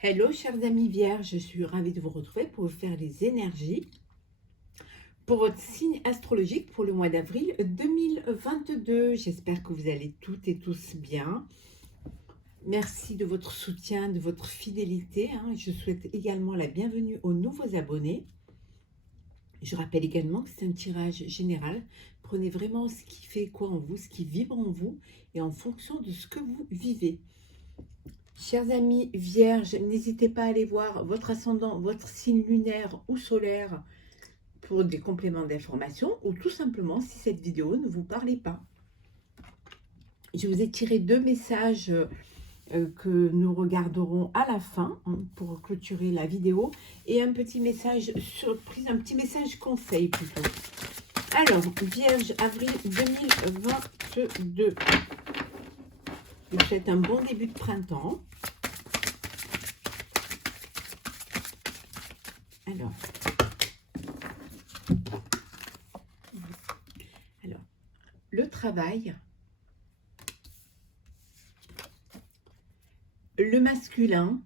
Hello chers amis vierges, je suis ravie de vous retrouver pour vous faire les énergies pour votre signe astrologique pour le mois d'avril 2022. J'espère que vous allez toutes et tous bien. Merci de votre soutien, de votre fidélité. Je souhaite également la bienvenue aux nouveaux abonnés. Je rappelle également que c'est un tirage général. Prenez vraiment ce qui fait quoi en vous, ce qui vibre en vous et en fonction de ce que vous vivez. Chers amis vierges, n'hésitez pas à aller voir votre ascendant, votre signe lunaire ou solaire pour des compléments d'information ou tout simplement si cette vidéo ne vous parlait pas. Je vous ai tiré deux messages que nous regarderons à la fin pour clôturer la vidéo et un petit message surprise, un petit message conseil plutôt. Alors, Vierge, avril 2022. Je vous souhaite un bon début de printemps. Alors, le travail, le masculin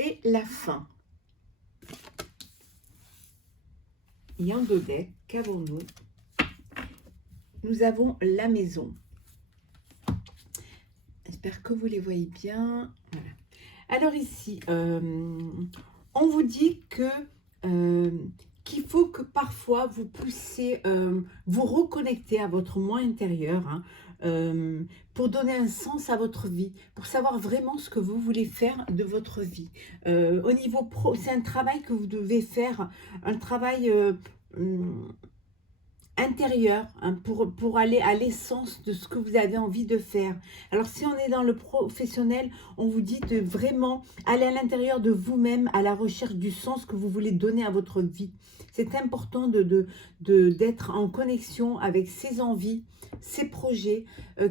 et la fin. Et en dos deck, qu'avons-nous? Nous avons la maison. J'espère que vous les voyez bien. Voilà. Alors ici, on vous dit que qu'il faut que parfois vous puissiez vous reconnecter à votre moi intérieur pour donner un sens à votre vie, pour savoir vraiment ce que vous voulez faire de votre vie. Au niveau pro, c'est un travail que vous devez faire, un travail intérieur pour aller à l'essence de ce que vous avez envie de faire. Alors si on est dans le professionnel, on vous dit de vraiment aller à l'intérieur de vous-même à la recherche du sens que vous voulez donner à votre vie. C'est important d'être en connexion avec ses envies, ses projets.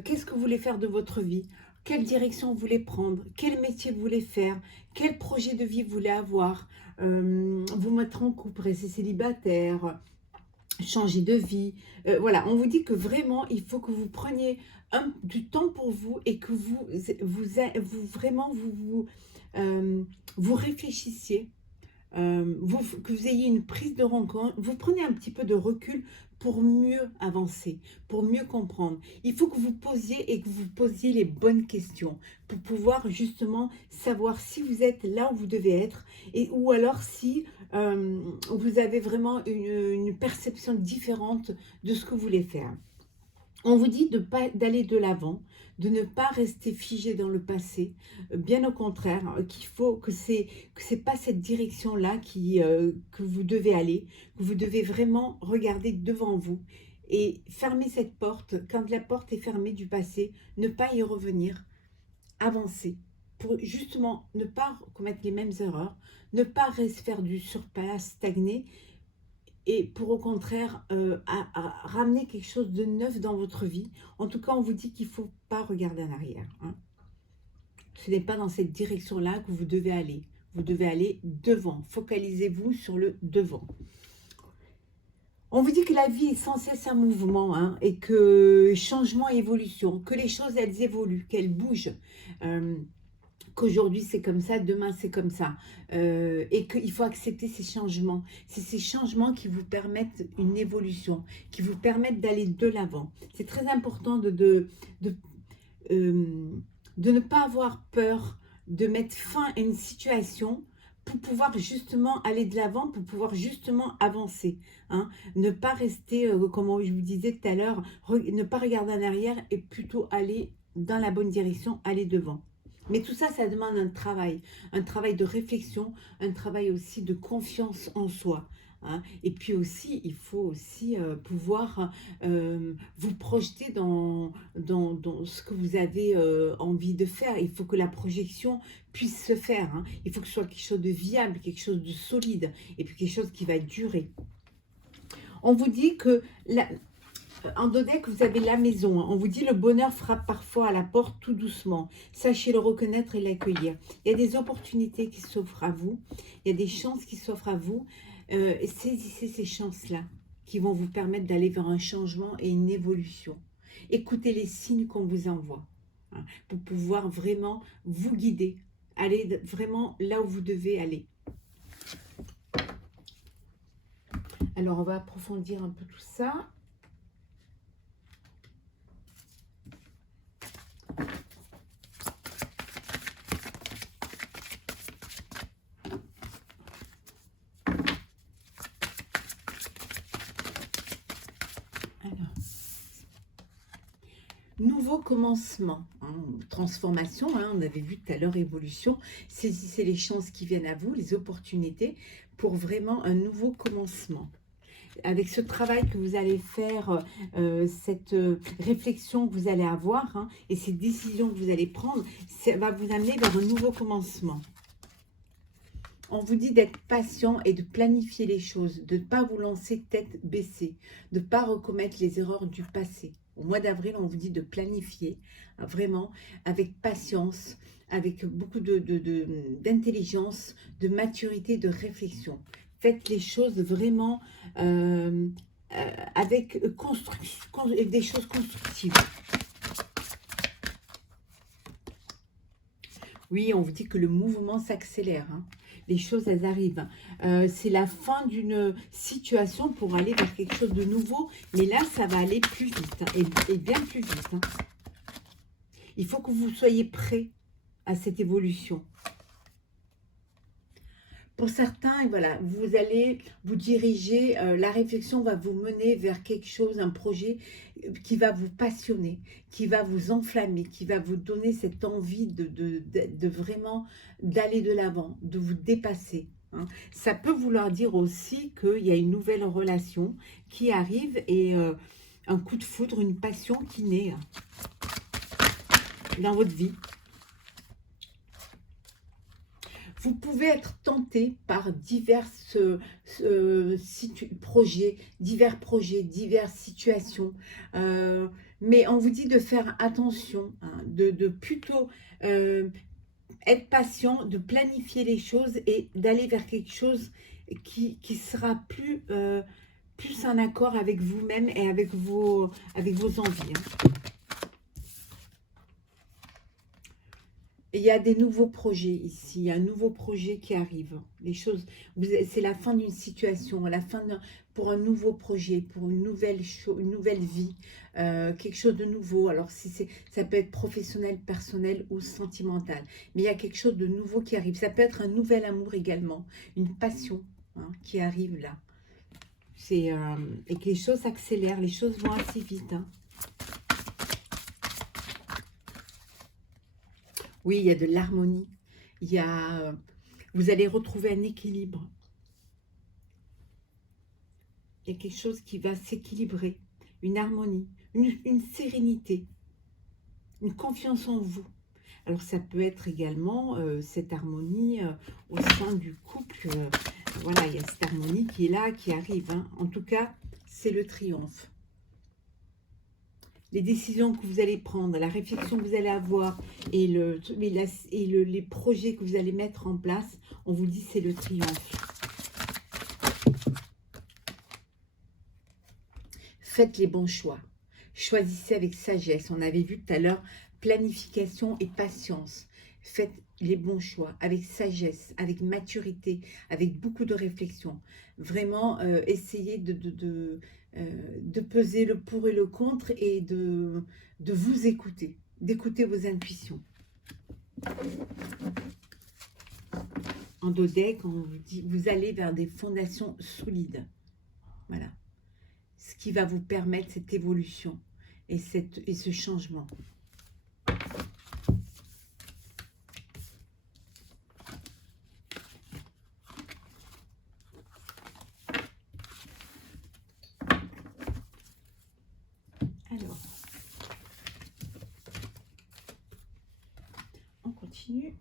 Qu'est-ce que vous voulez faire de votre vie? Quelle direction vous voulez prendre? Quel métier vous voulez faire? Quel projet de vie vous voulez avoir? Vous mettre en couple, rester célibataire, changer de vie. Voilà, on vous dit que vraiment, il faut que vous preniez du temps pour vous et que vous réfléchissiez, que vous ayez une prise de rencontre, vous prenez un petit peu de recul pour mieux avancer, pour mieux comprendre. Il faut que vous posiez et que vous posiez les bonnes questions pour pouvoir justement savoir si vous êtes là où vous devez être ou alors si vous avez vraiment une perception différente de ce que vous voulez faire. On vous dit d'aller de l'avant, de ne pas rester figé dans le passé, bien au contraire, qu'il faut que c'est pas cette direction-là que vous devez aller, que vous devez vraiment regarder devant vous et fermer cette porte. Quand la porte est fermée du passé, ne pas y revenir, avancer pour justement ne pas commettre les mêmes erreurs, ne pas rester faire du surplace, stagner, et pour au contraire à ramener quelque chose de neuf dans votre vie. En tout cas, on vous dit qu'il ne faut pas regarder en arrière. Ce n'est pas dans cette direction-là que vous devez aller. Vous devez aller devant. Focalisez-vous sur le devant. On vous dit que la vie est sans cesse un mouvement et que changement et évolution, que les choses, elles évoluent, qu'elles bougent. Qu'aujourd'hui c'est comme ça, demain c'est comme ça, et qu'il faut accepter ces changements. C'est ces changements qui vous permettent une évolution, qui vous permettent d'aller de l'avant. C'est très important de ne pas avoir peur de mettre fin à une situation pour pouvoir justement aller de l'avant, pour pouvoir justement avancer. Ne pas rester, comme je vous disais tout à l'heure, ne pas regarder en arrière et plutôt aller dans la bonne direction, aller devant. Mais tout ça, ça demande un travail de réflexion, un travail aussi de confiance en soi. Et puis aussi, il faut aussi pouvoir vous projeter dans ce que vous avez envie de faire. Il faut que la projection puisse se faire. Il faut que ce soit quelque chose de viable, quelque chose de solide, et puis quelque chose qui va durer. On vous dit que en dos deck, vous avez la maison. On vous dit le bonheur frappe parfois à la porte tout doucement. Sachez le reconnaître et l'accueillir. Il y a des opportunités qui s'offrent à vous. Il y a des chances qui s'offrent à vous. Saisissez ces chances-là qui vont vous permettre d'aller vers un changement et une évolution. Écoutez les signes qu'on vous envoie. hein, pour pouvoir vraiment vous guider, aller vraiment là où vous devez aller. Alors, on va approfondir un peu tout ça. Alors, nouveau commencement, hein, transformation, hein, on avait vu tout à l'heure évolution. Saisissez les chances qui viennent à vous, les opportunités pour vraiment un nouveau commencement. Avec ce travail que vous allez faire, cette réflexion que vous allez avoir, hein, et ces décisions que vous allez prendre, ça va vous amener vers un nouveau commencement. On vous dit d'être patient et de planifier les choses, de ne pas vous lancer tête baissée, de ne pas recommettre les erreurs du passé. Au mois d'avril, on vous dit de planifier, vraiment, avec patience, avec beaucoup d'intelligence, de maturité, de réflexion. Faites les choses vraiment avec des choses constructives. Oui, on vous dit que le mouvement s'accélère, hein. Les choses, elles arrivent. C'est la fin d'une situation pour aller vers quelque chose de nouveau. Mais là, ça va aller plus vite, hein, et bien plus vite, hein. Il faut que vous soyez prêts à cette évolution. Pour certains, voilà, vous allez vous diriger, la réflexion va vous mener vers quelque chose, un projet qui va vous passionner, qui va vous enflammer, qui va vous donner cette envie de vraiment d'aller de l'avant, de vous dépasser, hein. Ça peut vouloir dire aussi qu'il y a une nouvelle relation qui arrive et un coup de foudre, une passion qui naît dans votre vie. Vous pouvez être tenté par divers projets, diverses situations. Mais on vous dit de faire attention, hein, de plutôt être patient, de planifier les choses et d'aller vers quelque chose qui sera plus en accord avec vous-même et avec vos envies, hein. Il y a des nouveaux projets ici, il y a un nouveau projet qui arrive. Les choses, c'est la fin d'une situation, pour un nouveau projet, pour une nouvelle vie, quelque chose de nouveau. Alors ça peut être professionnel, personnel ou sentimental, mais il y a quelque chose de nouveau qui arrive. Ça peut être un nouvel amour également, une passion, hein, qui arrive là. Et que les choses s'accélèrent, les choses vont assez vite, hein. Oui, il y a de l'harmonie. Vous allez retrouver un équilibre. Il y a quelque chose qui va s'équilibrer. Une harmonie, une sérénité, une confiance en vous. Alors, ça peut être également cette harmonie au sein du couple. Voilà, il y a cette harmonie qui est là, qui arrive, hein. En tout cas, c'est le triomphe. Les décisions que vous allez prendre, la réflexion que vous allez avoir et les projets que vous allez mettre en place, on vous dit c'est le triomphe. Faites les bons choix. Choisissez avec sagesse. On avait vu tout à l'heure planification et patience. Faites les bons choix avec sagesse, avec maturité, avec beaucoup de réflexion. Vraiment, essayez de peser le pour et le contre et de vous écouter, d'écouter vos intuitions. En dodec, on vous dit, vous allez vers des fondations solides. Voilà. Ce qui va vous permettre cette évolution et ce changement. Alors, on continue.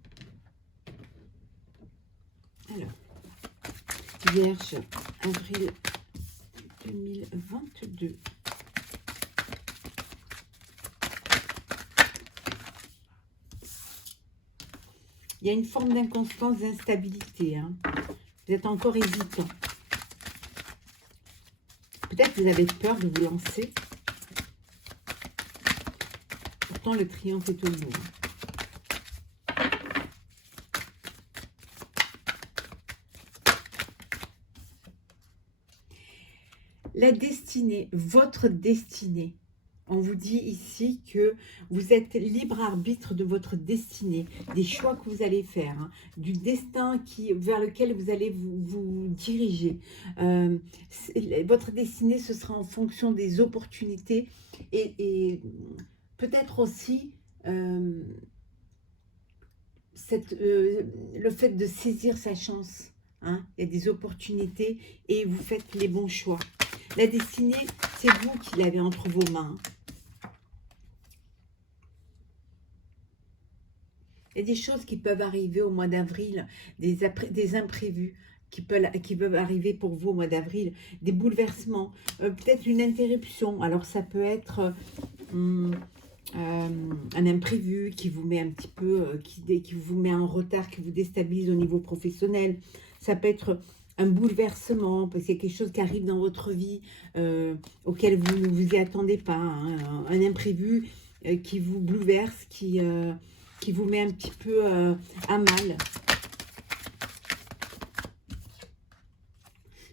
Alors, Vierge, avril 2022. Il y a une forme d'inconstance, d'instabilité, hein. Vous êtes encore hésitant. Peut-être que vous avez peur de vous lancer. pourtant le triomphe est au bout. La destinée, votre destinée. On vous dit ici que vous êtes libre arbitre de votre destinée, des choix que vous allez faire, hein, du destin vers lequel vous allez vous diriger. Votre destinée, ce sera en fonction des opportunités et peut-être aussi le fait de saisir sa chance. Hein, il y a des opportunités et vous faites les bons choix. La destinée, c'est vous qui l'avez entre vos mains. Il y a des choses qui peuvent arriver au mois d'avril, des imprévus qui peuvent arriver pour vous au mois d'avril, des bouleversements, peut-être une interruption. Alors ça peut être un imprévu qui vous met un petit peu, qui vous met en retard, qui vous déstabilise au niveau professionnel. Ça peut être un bouleversement, parce qu'il y a quelque chose qui arrive dans votre vie auquel vous ne vous y attendez pas, hein, un imprévu qui vous bouleverse, qui vous met un petit peu à mal.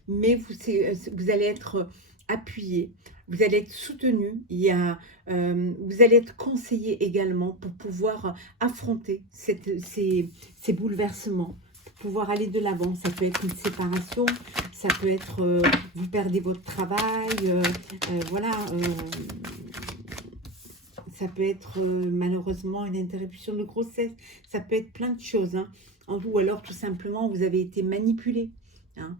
Mais vous allez être appuyé, vous allez être soutenu, vous allez être conseillé également pour pouvoir affronter ces bouleversements, pour pouvoir aller de l'avant. Ça peut être une séparation, ça peut être vous perdez votre travail, voilà. Ça peut être malheureusement une interruption de grossesse, ça peut être plein de choses, hein. Ou alors tout simplement vous avez été manipulé, hein.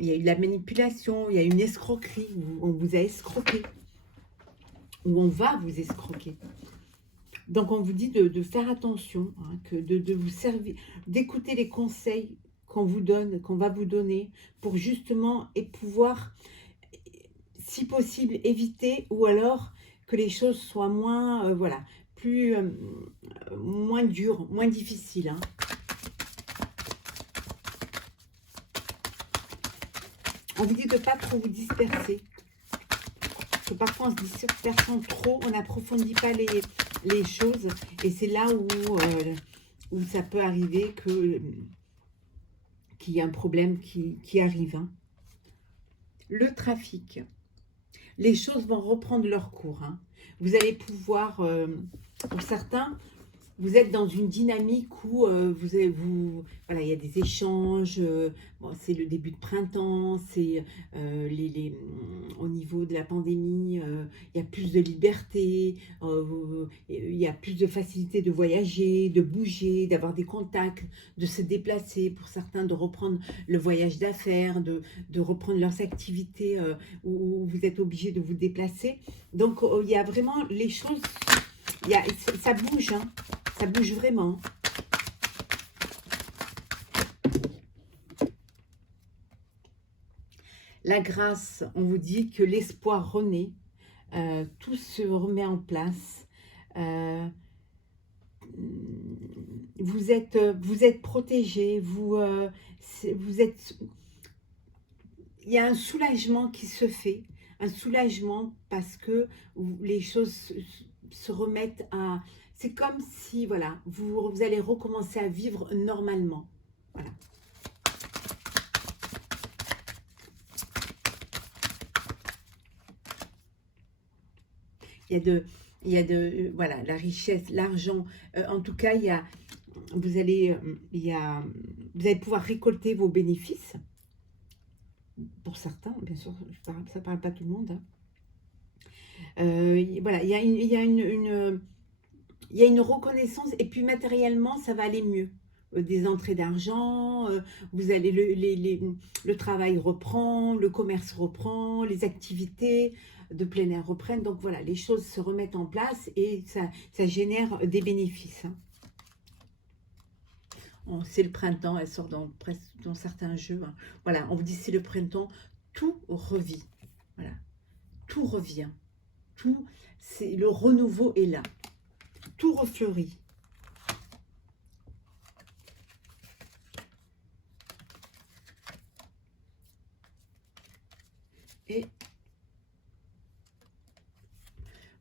Il y a eu de la manipulation, il y a eu une escroquerie, on vous a escroqué, ou on va vous escroquer. Donc on vous dit de faire attention, hein, de vous servir, d'écouter les conseils qu'on vous donne, qu'on va vous donner, pour justement pouvoir, si possible, éviter, ou alors que les choses soient moins, voilà, moins dures, moins difficiles, hein. On vous dit de ne pas trop vous disperser. Parce que parfois, en se dispersant trop, on n'approfondit pas les choses. Et c'est là où ça peut arriver qu'il y a un problème qui arrive, hein. Le trafic. Les choses vont reprendre leur cours, hein. Vous allez pouvoir, pour certains, vous êtes dans une dynamique où voilà, il y a des échanges, bon, c'est le début de printemps, c'est au niveau de la pandémie, il y a plus de liberté, il y a plus de facilité de voyager, de bouger, d'avoir des contacts, de se déplacer, pour certains de reprendre le voyage d'affaires, de reprendre leurs activités où vous êtes obligé de vous déplacer. Donc il y a vraiment les choses, ça bouge, hein. Ça bouge vraiment. La grâce, on vous dit que l'espoir renaît, tout se remet en place. Vous êtes protégé, il y a un soulagement qui se fait, un soulagement parce que les choses se remettent à... C'est comme si, voilà, vous allez recommencer à vivre normalement. Voilà. Voilà, la richesse, l'argent. En tout cas, vous allez pouvoir récolter vos bénéfices. Pour certains, bien sûr, ça ne parle pas tout le monde, hein. Voilà, il y a une reconnaissance, et puis matériellement, ça va aller mieux. Des entrées d'argent, vous allez le travail reprend, le commerce reprend, les activités de plein air reprennent. Donc voilà, les choses se remettent en place et ça génère des bénéfices, hein. C'est le printemps, elle sort dans certains jeux, hein. Voilà, on vous dit c'est le printemps, tout revit. Voilà, tout revient. Le renouveau est là. Tout refleurit. Et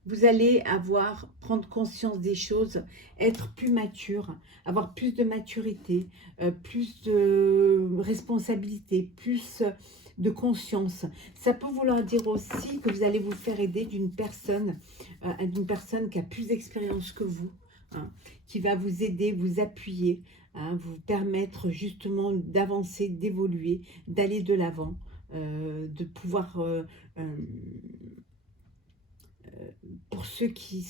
vous allez prendre conscience des choses, être plus mature, avoir plus de maturité, plus de responsabilité, plus de conscience. Ça peut vouloir dire aussi que vous allez vous faire aider d'une personne qui a plus d'expérience que vous, hein, qui va vous aider, vous appuyer, hein, vous permettre justement d'avancer, d'évoluer, d'aller de l'avant, de pouvoir... pour ceux qui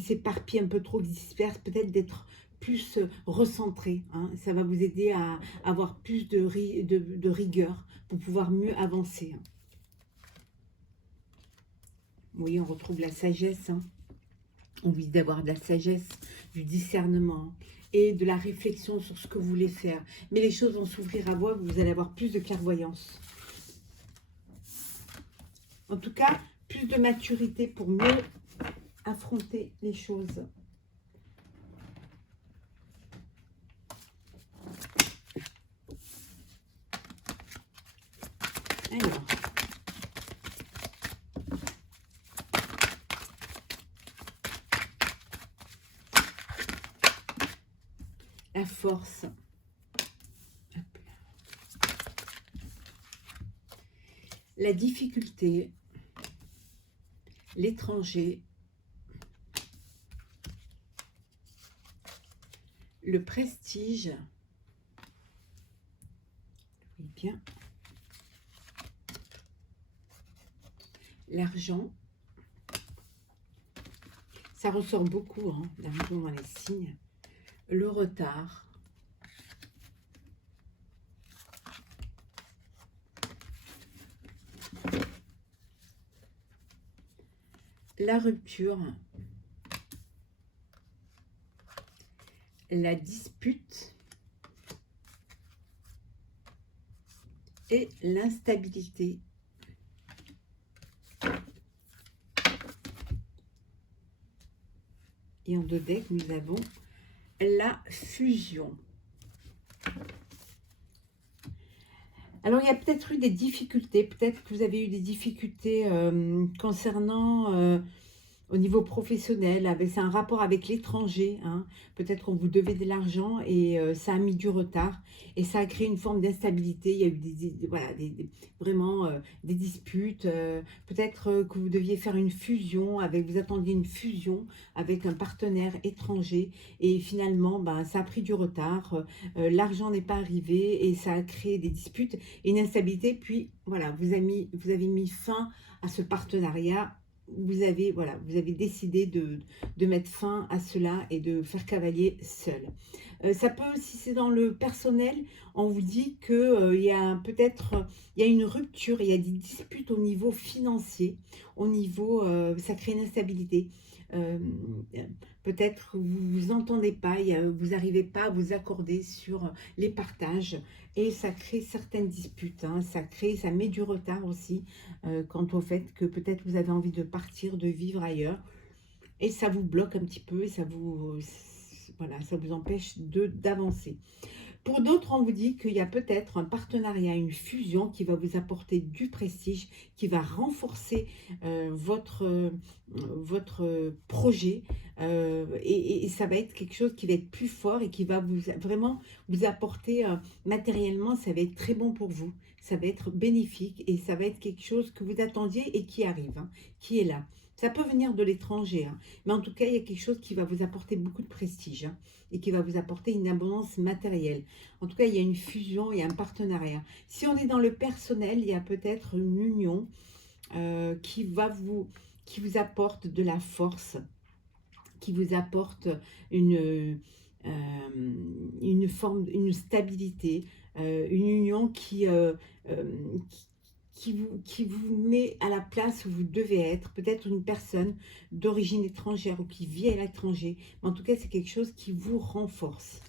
s'éparpillent un peu trop, qui se dispersent, peut-être d'être plus recentré, hein. Ça va vous aider à avoir plus de rigueur pour pouvoir mieux avancer, hein. Oui, on retrouve la sagesse, hein. On vise d'avoir de la sagesse, du discernement et de la réflexion sur ce que vous voulez faire. Mais les choses vont s'ouvrir à vous, vous allez avoir plus de clairvoyance. En tout cas, plus de maturité pour mieux affronter les choses. Alors, la force. La difficulté, l'étranger, le prestige, oui bien, l'argent, ça ressort beaucoup, hein, l'argent dans les signes, le retard, la rupture, la dispute et l'instabilité. Et en deux decks, nous avons la fusion. Alors, il y a peut-être eu des difficultés. Peut-être que vous avez eu des difficultés concernant... au niveau professionnel, c'est un rapport avec l'étranger, hein. Peut-être qu'on vous devait de l'argent et ça a mis du retard et ça a créé une forme d'instabilité. Il y a eu voilà, vraiment des disputes. Peut-être que vous deviez faire une fusion, vous attendiez une fusion avec un partenaire étranger et finalement, ça a pris du retard. L'argent n'est pas arrivé et ça a créé des disputes et une instabilité. Puis voilà, vous avez mis fin à ce partenariat. Vous avez décidé de mettre fin à cela et de faire cavalier seul. Ça peut, si c'est dans le personnel, on vous dit que il y a une rupture, il y a des disputes au niveau financier, au niveau, ça crée une instabilité. Peut-être vous vous entendez pas, vous n'arrivez pas à vous accorder sur les partages et ça crée certaines disputes, hein. Ça met du retard aussi quant au fait que peut-être vous avez envie de partir, de vivre ailleurs et ça vous bloque un petit peu et ça vous empêche d'avancer. Pour d'autres, on vous dit qu'il y a peut-être un partenariat, une fusion qui va vous apporter du prestige, qui va renforcer votre projet et ça va être quelque chose qui va être plus fort et qui va vraiment vous apporter matériellement, ça va être très bon pour vous. Ça va être bénéfique et ça va être quelque chose que vous attendiez et qui arrive, hein, qui est là. Ça peut venir de l'étranger, hein, mais en tout cas, il y a quelque chose qui va vous apporter beaucoup de prestige, hein, et qui va vous apporter une abondance matérielle. En tout cas, il y a une fusion, il y a un partenariat. Si on est dans le personnel, il y a peut-être une union qui vous apporte de la force, qui vous apporte une forme, une stabilité, une union qui vous met à la place où vous devez être, peut-être une personne d'origine étrangère ou qui vit à l'étranger. Mais en tout cas, c'est quelque chose qui vous renforce.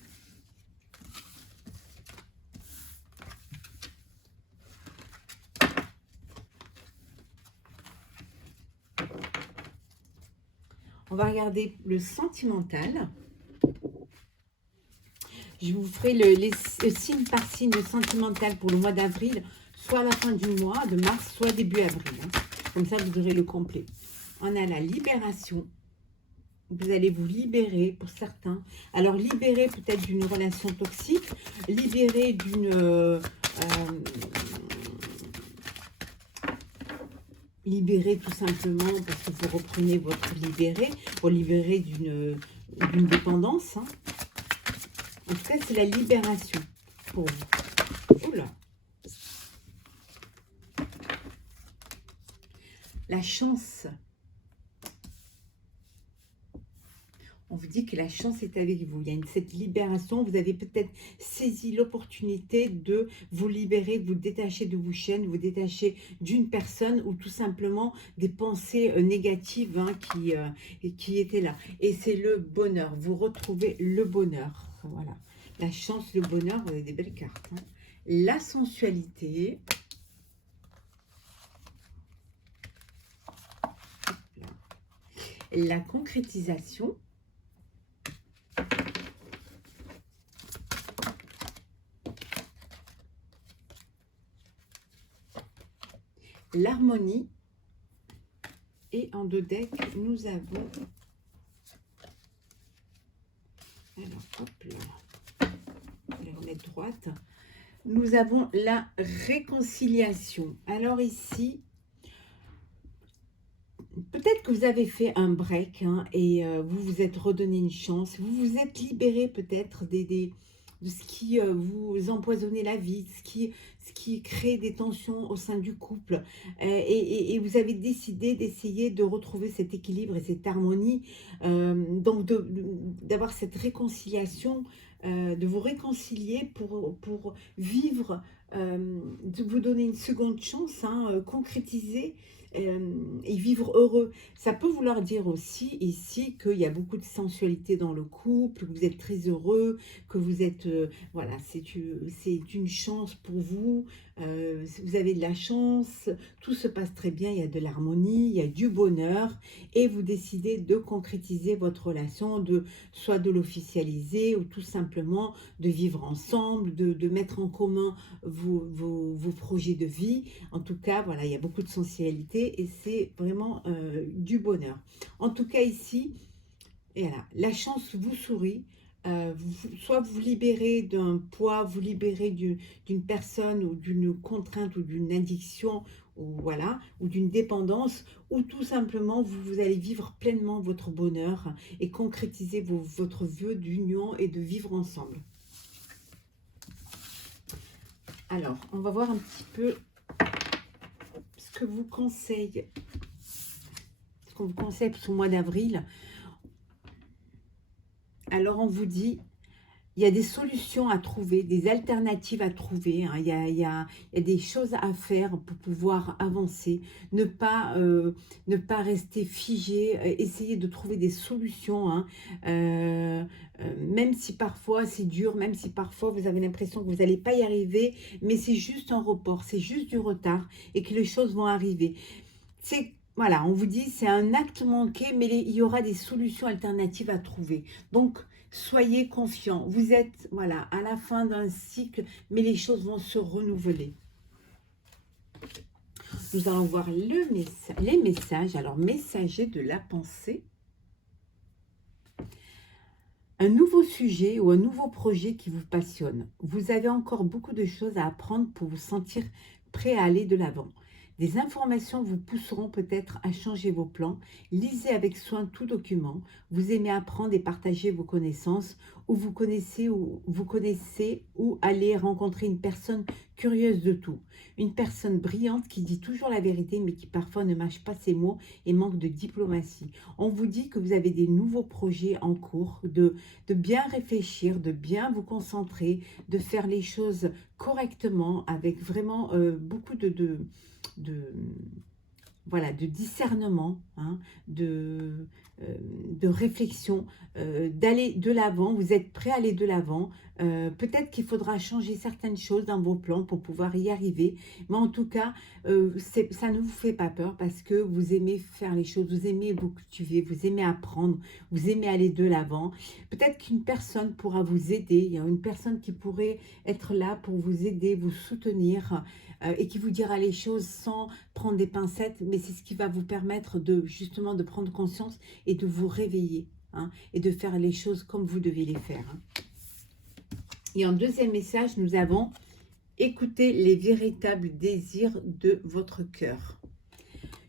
On va regarder le sentimental. Je vous ferai les signe par signe sentimental pour le mois d'avril, soit à la fin du mois de mars, soit début avril, hein. Comme ça, vous aurez le complet. On a la libération. Vous allez vous libérer pour certains. Alors, libérer peut-être d'une relation toxique, libérer d'une... libérer tout simplement parce que vous reprenez votre libéré, pour libérer d'une dépendance. Hein. En tout cas, c'est la libération pour vous. Oula. La chance. On vous dit que la chance est avec vous. Il y a cette libération. Vous avez peut-être saisi l'opportunité de vous libérer, vous détacher de vos chaînes, vous détacher d'une personne ou tout simplement des pensées négatives hein, qui étaient là. Et c'est le bonheur. Vous retrouvez le bonheur. Voilà. La chance, le bonheur, vous avez des belles cartes. Hein. La sensualité. La concrétisation. L'harmonie. Et en deux decks, nous avons... Alors, hop là. On va les remettre droite. Nous avons la réconciliation. Alors ici, peut-être que vous avez fait un break hein, et vous vous êtes redonné une chance. Vous vous êtes libéré peut-être de ce qui vous empoisonnait la vie, ce qui crée des tensions au sein du couple. Et vous avez décidé d'essayer de retrouver cet équilibre et cette harmonie. Donc d'avoir cette réconciliation, de vous réconcilier pour vivre, de vous donner une seconde chance, hein, concrétiser et vivre heureux. Ça peut vouloir dire aussi ici qu'il y a beaucoup de sensualité dans le couple, que vous êtes très heureux, que vous êtes, voilà, c'est une chance pour vous, vous avez de la chance, tout se passe très bien, il y a de l'harmonie, il y a du bonheur et vous décidez de concrétiser votre relation, soit de l'officialiser ou tout simplement de vivre ensemble, de mettre en commun vos projets de vie. En tout cas, voilà, il y a beaucoup de sensualité et c'est vraiment du bonheur. En tout cas, ici, et voilà, la chance vous sourit. Soit vous libérez d'un poids, vous libérez d'une personne ou d'une contrainte ou d'une addiction ou voilà, ou d'une dépendance, ou tout simplement vous allez vivre pleinement votre bonheur et concrétiser votre vœu d'union et de vivre ensemble. Alors, on va voir un petit peu ce que vous conseille, ce qu'on vous conseille pour ce mois d'avril. Alors, on vous dit, il y a des solutions à trouver, des alternatives à trouver. Hein. Il y a des choses à faire pour pouvoir avancer. Ne pas rester figé. Essayer de trouver des solutions. Hein. Même si parfois c'est dur, même si parfois vous avez l'impression que vous n'allez pas y arriver. Mais c'est juste un report, c'est juste du retard et que les choses vont arriver. Voilà, on vous dit, c'est un acte manqué, mais il y aura des solutions alternatives à trouver. Donc, soyez confiants. Vous êtes, voilà, à la fin d'un cycle, mais les choses vont se renouveler. Nous allons voir les messages. Alors, messager de la pensée. Un nouveau sujet ou un nouveau projet qui vous passionne. Vous avez encore beaucoup de choses à apprendre pour vous sentir prêt à aller de l'avant. Des informations vous pousseront peut-être à changer vos plans. Lisez avec soin tout document. Vous aimez apprendre et partager vos connaissances ou vous connaissez ou allez rencontrer une personne curieuse de tout. Une personne brillante qui dit toujours la vérité mais qui parfois ne mâche pas ses mots et manque de diplomatie. On vous dit que vous avez des nouveaux projets en cours, de bien réfléchir, de bien vous concentrer, de faire les choses correctement avec vraiment beaucoup voilà, de discernement, hein, de réflexion, d'aller de l'avant, vous êtes prêt à aller de l'avant. Peut-être qu'il faudra changer certaines choses dans vos plans pour pouvoir y arriver, mais en tout cas, ça ne vous fait pas peur parce que vous aimez faire les choses, vous aimez vous cultiver, vous aimez apprendre, vous aimez aller de l'avant. Peut-être qu'une personne pourra vous aider, il y a une personne qui pourrait être là pour vous aider, vous soutenir, et qui vous dira les choses sans prendre des pincettes, mais c'est ce qui va vous permettre de justement de prendre conscience et de vous réveiller, hein, et de faire les choses comme vous devez les faire, hein. Et en deuxième message, nous avons écoutez les véritables désirs de votre cœur.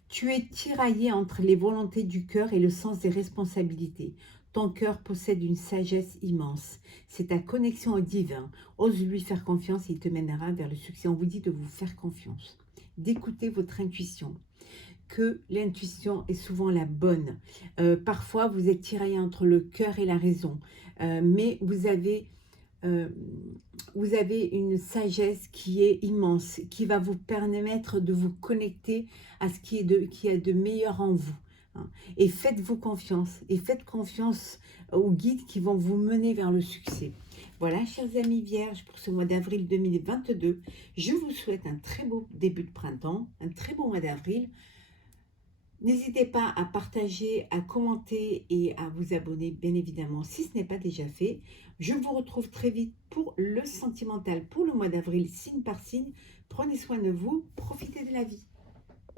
Tu es tiraillé entre les volontés du cœur et le sens des responsabilités. Ton cœur possède une sagesse immense. C'est ta connexion au divin. Ose lui faire confiance et il te mènera vers le succès. On vous dit de vous faire confiance, d'écouter votre intuition, que l'intuition est souvent la bonne. Parfois, vous êtes tiraillé entre le cœur et la raison, mais euh, vous avez une sagesse qui est immense, qui va vous permettre de vous connecter à ce qui est de meilleur en vous, hein. Et faites-vous confiance, et faites confiance aux guides qui vont vous mener vers le succès. Voilà, chers amis vierges, pour ce mois d'avril 2022, je vous souhaite un très beau début de printemps, un très beau mois d'avril. N'hésitez pas à partager, à commenter et à vous abonner, bien évidemment, si ce n'est pas déjà fait. Je vous retrouve très vite pour le sentimental pour le mois d'avril, signe par signe. Prenez soin de vous, profitez de la vie.